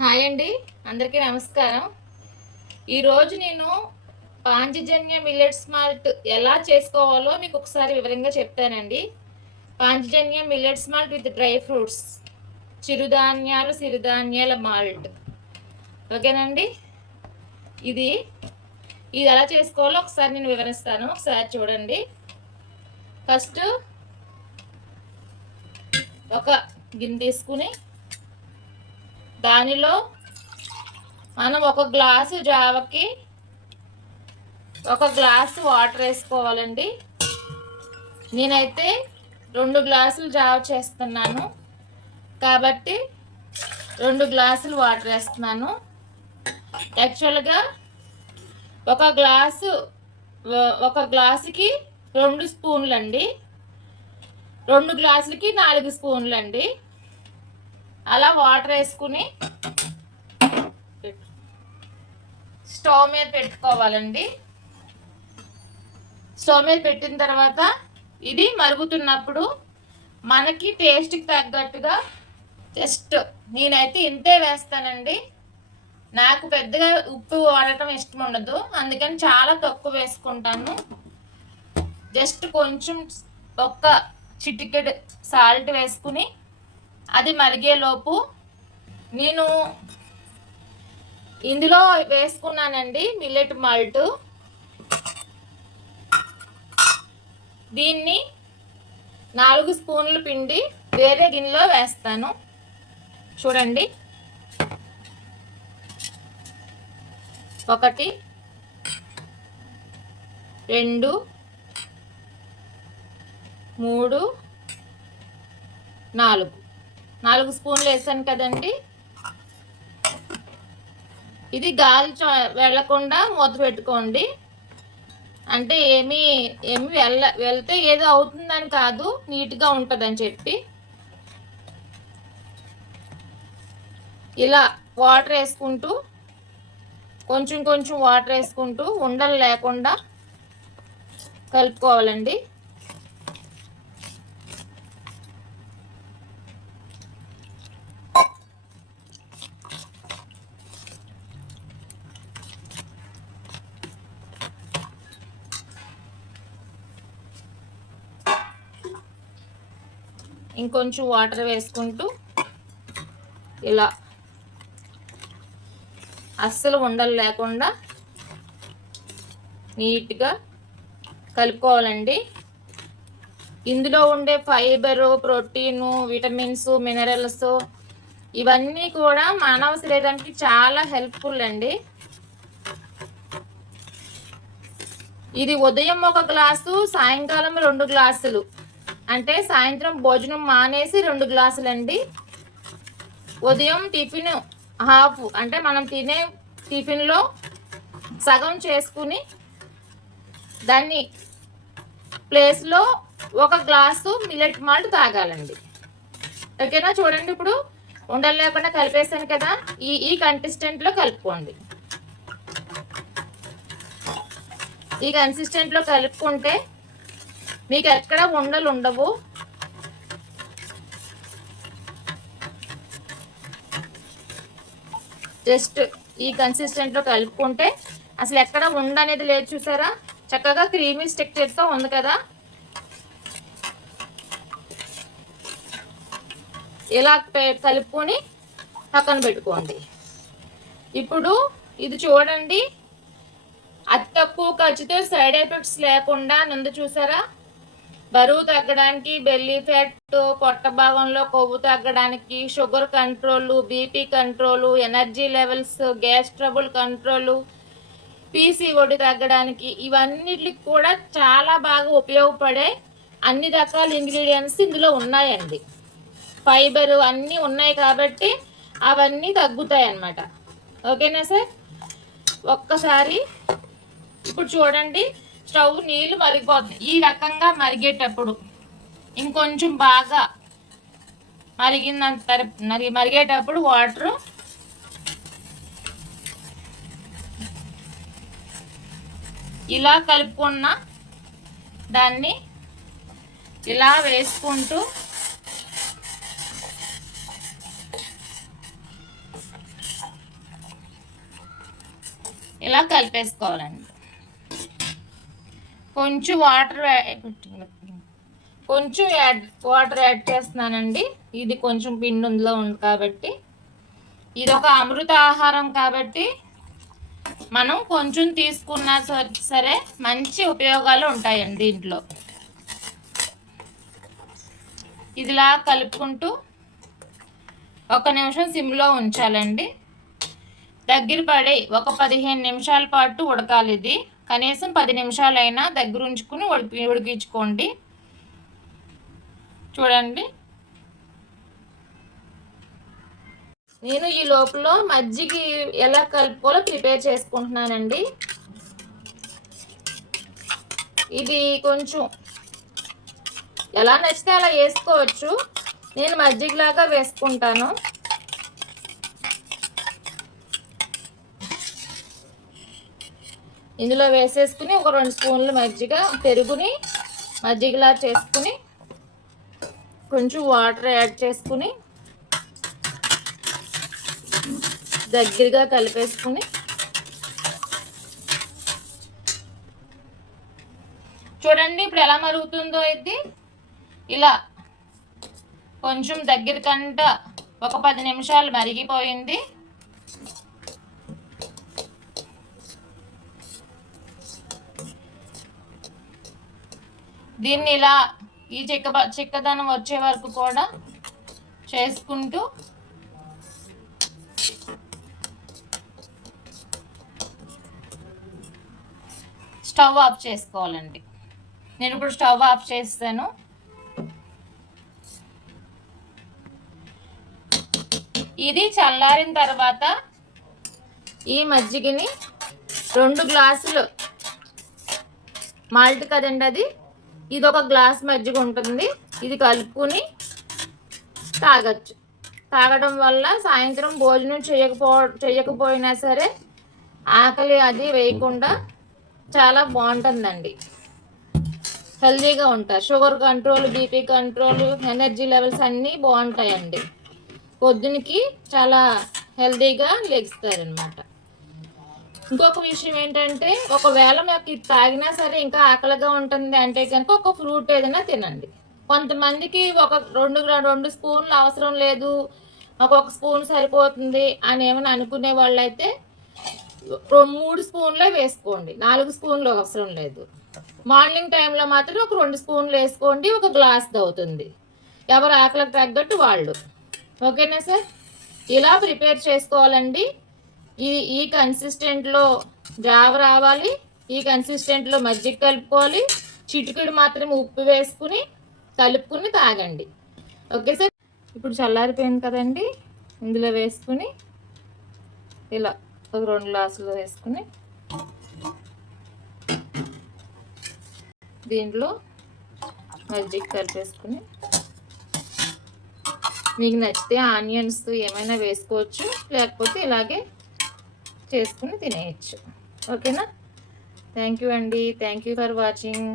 Hi అండి అందరికీ నమస్కారం. ఈరోజు నేను పాంచజన్య మిల్లెట్స్ మాల్ట్ ఎలా చేసుకోవాలో మీకు ఒకసారి వివరంగా చెప్తానండి. Panchajanya millets malt with dry fruits చిరుధాన్యాలు సిరుధాన్యాల మాల్ట్. ఓకేనండి? ఇది ఇది ఎలా చేసుకోవాలో ఒకసారి నేను వివరిస్తాను. ఒకసారి చూడండి. ఫస్ట్ ఒక గిన్నె తీసుకుని దానిలో మనం ఒక గ్లాసు జావకి ఒక గ్లాసు వాటర్ వేసుకోవాలండి. నేనైతే రెండు గ్లాసులు జావ చేస్తున్నాను. కాబట్టి రెండు గ్లాసులు వాటర్ వేస్తున్నాను. యాక్చువల్గా ఒక గ్లాసు ఒక గ్లాసుకి రెండు స్పూన్లు అండి రెండు గ్లాసులకి నాలుగు స్పూన్లు అండి అలా వాటర్ వేసుకుని స్టవ్ మీద పెట్టుకోవాలండి. స్టవ్ మీద పెట్టిన తర్వాత ఇది మరుగుతున్నప్పుడు మనకి టేస్ట్కి తగ్గట్టుగా జస్ట్ నేనైతే ఇంతే వేస్తానండి. నాకు పెద్దగా ఉప్పు వాడటం ఇష్టం ఉండదు. అందుకని చాలా తక్కువ వేసుకుంటాను. జస్ట్ కొంచెం ఒక్క చిటికెడ్ సాల్ట్ వేసుకుని అది మరిగేలోపు నేను ఇందులో వేసుకున్నానండి మిల్లెట్ మాల్ట్ దీన్ని నాలుగు స్పూన్లు పిండి వేరే గిన్నెలో వేస్తాను. చూడండి. ఒకటి రెండు మూడు నాలుగు. నాలుగు స్పూన్లు వేసాను కదండి. ఇది గాలి వెళ్ళకుండా మూత పెట్టుకోండి. అంటే ఏమి ఏమి వెళ్ళ వెళ్తే ఏదో అవుతుందని కాదు నీట్గా ఉంటుందని చెప్పి. ఇలా వాటర్ వేసుకుంటూ కొంచెం కొంచెం వాటర్ వేసుకుంటూ ఉండలు లేకుండా కలుపుకోవాలండి. ఇంకొంచెం వాటర్ వేసుకుంటూ ఇలా అస్సలు ఉండలు లేకుండా నీట్గా కలుపుకోవాలండి. ఇందులో ఉండే ఫైబరు ప్రోటీను విటమిన్స్ మినరల్స్ ఇవన్నీ కూడా మానవ శరీరానికి చాలా హెల్ప్ఫుల్ అండి. ఇది ఉదయం ఒక గ్లాసు సాయంకాలం రెండు గ్లాసులు. అంటే సాయంత్రం భోజనం మానేసి రెండు గ్లాసులండి. ఉదయం టిఫిన్ హాఫ్ అంటే మనం తినే టిఫిన్లో సగం చేసుకుని దాన్ని ప్లేస్లో ఒక గ్లాసు మిల్లెట్ మాల్ట్ తాగాలండి. ఓకేనా? చూడండి ఇప్పుడు ఉండలు లేకుండా కలిపేసాను కదా. ఈ ఈ కన్సిస్టెంట్లో కలుపుకోండి. ఈ కన్సిస్టెంట్లో కలుపుకుంటే మీకు ఎక్కడ ఉండలు ఉండవు. జస్ట్ ఈ కన్సిస్టెంట్లో కలుపుకుంటే అసలు ఎక్కడ ఉండ అనేది లేదు చూసారా? చక్కగా క్రీమీ స్ట్రక్చర్తో ఉంది కదా. ఇలా కలుపుకొని పక్కన పెట్టుకోండి. ఇప్పుడు ఇది చూడండి. అతి తక్కువ ఖర్చుతో సైడ్ ఎఫెక్ట్స్ లేకుండా నుండి చూసారా? బరువు తగ్గడానికి బెల్లీ ఫ్యాట్ పొట్ట భాగంలో కొవ్వు తగ్గడానికి sugar control BP control energy levels gas trouble control PCOD తగ్గడానికి ఇవన్నిటికి కూడా చాలా బాగా ఉపయోగపడే అన్ని రకాల ఇంగ్రీడియంట్స్ ఇందులో ఉన్నాయండి. ఫైబర్ అన్నీ ఉన్నాయి కాబట్టి అవన్నీ తగ్గుతాయి అన్నమాట ఓకేనా సార్? ఒక్కసారి ఇప్పుడు చూడండి. స్టవ్ నీళ్ళు మరిగిపోతుంది. ఈ రకంగా మరిగేటప్పుడు ఇంకొంచెం బాగా మరిగిందంత మరి మరిగేటప్పుడు వాటరు ఇలా కలుపుకున్న దాన్ని ఇలా వేసుకుంటూ ఇలా కలిపేసుకోవాలండి. కొంచెం వాటర్ కొంచెం యాడ్ వాటర్ యాడ్ చేస్తున్నానండి. ఇది కొంచెం పిండి ఉందిలో ఉంది కాబట్టి. ఇది ఒక అమృత ఆహారం కాబట్టి మనం కొంచెం తీసుకున్నా సరే మంచి ఉపయోగాలు ఉంటాయండి దీంట్లో ఇదిలా కలుపుకుంటూ ఒక నిమిషం సిమ్లో ఉంచాలండి. దగ్గర పడి ఒక పదిహేను నిమిషాల పాటు ఉడకాలి ఇది కనీసం పది నిమిషాలైనా దగ్గర ఉంచుకుని ఉడికి ఉడికించుకోండి. చూడండి. నేను ఈ లోపల మజ్జిగ ఎలా కలుపుకోవాలో ప్రిపేర్ చేసుకుంటున్నానండి. ఇది కొంచెం ఎలా నచ్చితే అలా వేసుకోవచ్చు. నేను మజ్జిగలాగా వేసుకుంటాను. ఇందులో వేసేసుకుని ఒక రెండు స్పూన్లు మజ్జిగ పెరుగుని మజ్జిగలా చేసుకుని కొంచెం వాటర్ యాడ్ చేసుకుని దగ్గరగా కలిపేసుకుని చూడండి ఇప్పుడు ఎలా మరుగుతుందో ఇది. ఇలా కొంచెం దగ్గర కంట ఒక పది నిమిషాలు మరిగిపోయింది. దీన్ని ఇలా ఈ చెక్క చెక్కదనం వచ్చే వరకు కూడా చేసుకుంటూ స్టవ్ ఆఫ్ చేసుకోవాలండి. నేను ఇప్పుడు స్టవ్ ఆఫ్ చేస్తాను. ఇది చల్లారిన తర్వాత ఈ మజ్జిగని రెండు గ్లాసులు మాల్ట్ కదండి అది? ఇది ఒక గ్లాస్ మజ్జిగ ఉంటుంది. ఇది కలుపుకుని తాగచ్చు. తాగడం వల్ల సాయంత్రం భోజనం చేయకపో చేయకపోయినా సరే ఆకలి అది వేయకుండా చాలా బాగుంటుందండి. హెల్తీగా ఉంటారు sugar control BP control energy levels అన్నీ బాగుంటాయండి. పొద్దునకి చాలా హెల్దీగా లెగిస్తారనమాట. ఇంకొక విషయం ఏంటంటే ఒకవేళ మాకు ఇది తాగినా సరే ఇంకా ఆకలిగా ఉంటుంది అంటే కనుక ఒక ఫ్రూట్ ఏదైనా తినండి. కొంతమందికి ఒక రెండు రెండు స్పూన్లు అవసరం లేదు ఒక్కొక్క స్పూన్ సరిపోతుంది అని ఏమైనా అనుకునే వాళ్ళైతే మూడు స్పూన్లే వేసుకోండి. నాలుగు స్పూన్లు అవసరం లేదు. మార్నింగ్ టైంలో మాత్రం ఒక రెండు స్పూన్లు వేసుకోండి ఒక గ్లాస్ అవుతుంది ఎవరు ఆకలికి తగ్గట్టు వాళ్ళు. ఓకేనా సార్? ఇలా ప్రిపేర్ చేసుకోవాలండి. ఈ ఈ కన్సిస్టెంట్లో జావ రావాలి ఈ కన్సిస్టెంట్లో మజ్జిగ కలుపుకోవాలి చిటికెడు మాత్రం ఉప్పు వేసుకుని కలుపుకుని తాగండి. Okay sir? ఇప్పుడు చల్లారిపోయింది కదండి ఇందులో వేసుకుని ఇలా ఒక రెండు గ్లాసులు వేసుకుని దీంట్లో మజ్జిగ కలిపేసుకుని మీకు నచ్చితే ఆనియన్స్ ఏమైనా వేసుకోవచ్చు లేకపోతే ఇలాగే చేసుకుని తినేయచ్చు. ఓకేనా? థ్యాంక్ యూ అండి థ్యాంక్ యూ ఫర్ వాచింగ్